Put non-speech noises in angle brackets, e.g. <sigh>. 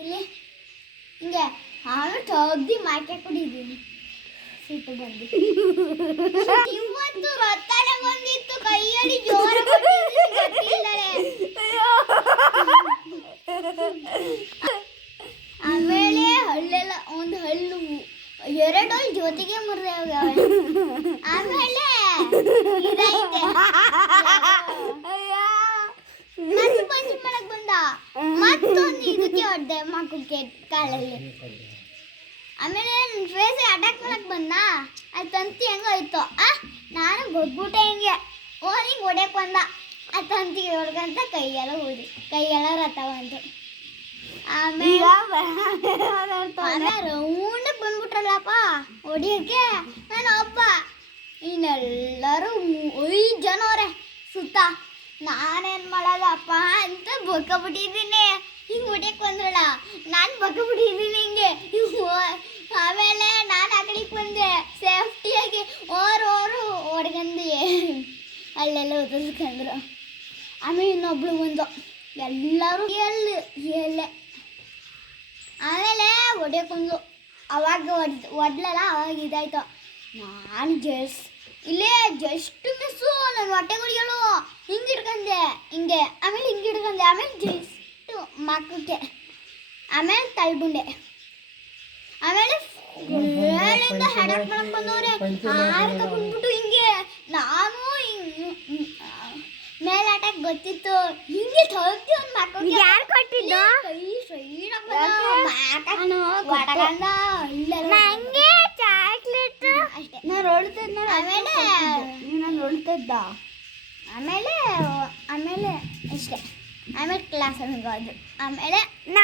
ಇಲ್ಲಿ. ಹಿಂಗೆ ಆಮೇಲೆ ತೊಗ್ದಿ ಮಾಕೆ ಕುಡಿದೀನಿ ಸಿಟ್ಟು ಬಂದು. <laughs> ಇವತ್ತು ರೊತ್ತನೆ ಬಂದಿತ್ತು ಕೈಯಲ್ಲಿ ಜೋರ ಆಮೇಲೆ ಹಳ್ಳೆಲ್ಲ ಒಂದು ಹಳ್ಳು ಎರಡು ಜೊತೆಗೆ ಮುರಿದೆ ಆಮೇಲೆ ಇದೈತೆ ಮತ್ತೆ ಪಂಚಿ ಮಾಡಕ್ ಬಂದ ಮತ್ತೊಂದು ಇದಕ್ಕೆ ಹೊಡೆದೆ ಮಕ್ಕಳಿಗೆ ಕಾಲಲ್ಲಿ. ಆಮೇಲೆ ನನ್ನ ಫೇಸ್ ಅಟ್ಯಾಕ್ ಮಾಡಕ್ ಬಂದ ಅದು ತಂತಿ ಹೆಂಗೋಯ್ತು ಆ ನಾನು ಗೊದ್ಬಿಟ್ಟೆ ಹಿಂಗೆ. ಓ ಹಿಂಗೆ ಹೊಡ್ಯಕ್ ಬಂದ. ಆ ತಂತಿಗೆ ಹೊಡ್ಕಂತ ಕೈಯೆಲ್ಲ ಹೋದಿ ಕೈಯೆಲ್ಲ ರಥ ಬಂತು. ಆಮೇಲೆ ಆಮೇಲೆ ರೌಂಡಕ್ಕೆ ಬಂದ್ಬಿಟ್ರಲ್ಲಪ್ಪ ಹೊಡಿಯೋಕ್ಕೆ. ನಾನು ಒಬ್ಬ. ಇನ್ನೆಲ್ಲರೂ ಐದು ಜನ ಅವರೇ ಸುತ್ತ. ನಾನೇನು ಮಾಡಲ್ಲಪ್ಪ ಅಂತ ಬಗ್ಕೊಬಿಟ್ಟಿದ್ದೀನಿ ಹಿಂಗೆ ಹೊಡಿಯಕ್ಕೆ ಬಂದ್ರಲ್ಲ? ನಾನು ಬಗ್ಕೊಬಿಟ್ಟಿದ್ದೀನಿ ಹಿಂಗೆ ಇವ್ವು, ಆಮೇಲೆ ನಾನು ಆ ಬಂದೆ. ಸೇಫ್ಟಿಯಾಗಿ ಓರ್ ಓರು ಹೊಡ್ಕಂದು ಅಲ್ಲೆಲ್ಲ ಉದುರಿಸ್ಕೊಂಡ್ರು ಆಮೇಲೆ ಇನ್ನೊಬ್ಳು ಬಂದು ಎಲ್ಲರೂ ಎಲ್ಲಿ, ಎಲ್ಲೆ? ಆಮೇಲೆ ಹೊಡಿಯೋಕೊಂದು ಅವಾಗ ಹೊಡ್ ಹೊಡ್ಲಲ್ಲ, ಅವಾಗ ಇದಾಯ್ತು. ನಾನು ಜಸ್ಟ್, ಇಲ್ಲೇ ಜಸ್ಟ್ ಮಿಸ್ಸು ನನ್ನ ಹೊಟ್ಟೆ ಹೊಡಿಯೋಳು ಹಿಂಗೆ ಹಿಡ್ಕಂಡೆ ಹಿಂಗೆ. ಆಮೇಲೆ ಹಿಂಗೆ ಹಿಡ್ಕಂಡೆ ಆಮೇಲೆ ಜಸ್ಟ್ ಮಕ್ಕಕ್ಕೆ ಆಮೇಲೆ ತಳ್ಬುಂಡೆ. ಆಮೇಲೆ ಮೇಲಿಂದ ಹೆಡಕ್ ಮಾಡಕ್ ಬಂದವ್ರೆ. ಹಾರ್ಕ ಬಂದ್ಬಿಟ್ಟು ಹಿಂಗೆ ನಾನು ಹಿಂಗ್ ಮೇಲೆ ಅಟ್ಯಾಕ್ ಗೊತ್ತಿತ್ತು ಹಿಂಗೆ ತಗ್ದಿ ಒಂದು ಮಕ್ಕಳಿಗೆ. ಯಾರ್ ಕೊಟ್ಟಿದ್ದು? ನಂಗೆ ಚಾಕ್ಲೇಟ್ ಅಷ್ಟೇ. ನಾನು ಹೊಳ್ತದ್ ನೋಡಿ ಆಮೇಲೆ ನಾನು ಹೊಳ್ತದ್ದ ಆಮೇಲೆ ಆಮೇಲೆ ಅಷ್ಟೇ. ಆಮೇಲೆ ಕ್ಲಾಸ್ ಹೋಗೋದು ಆಮೇಲೆ ನಾ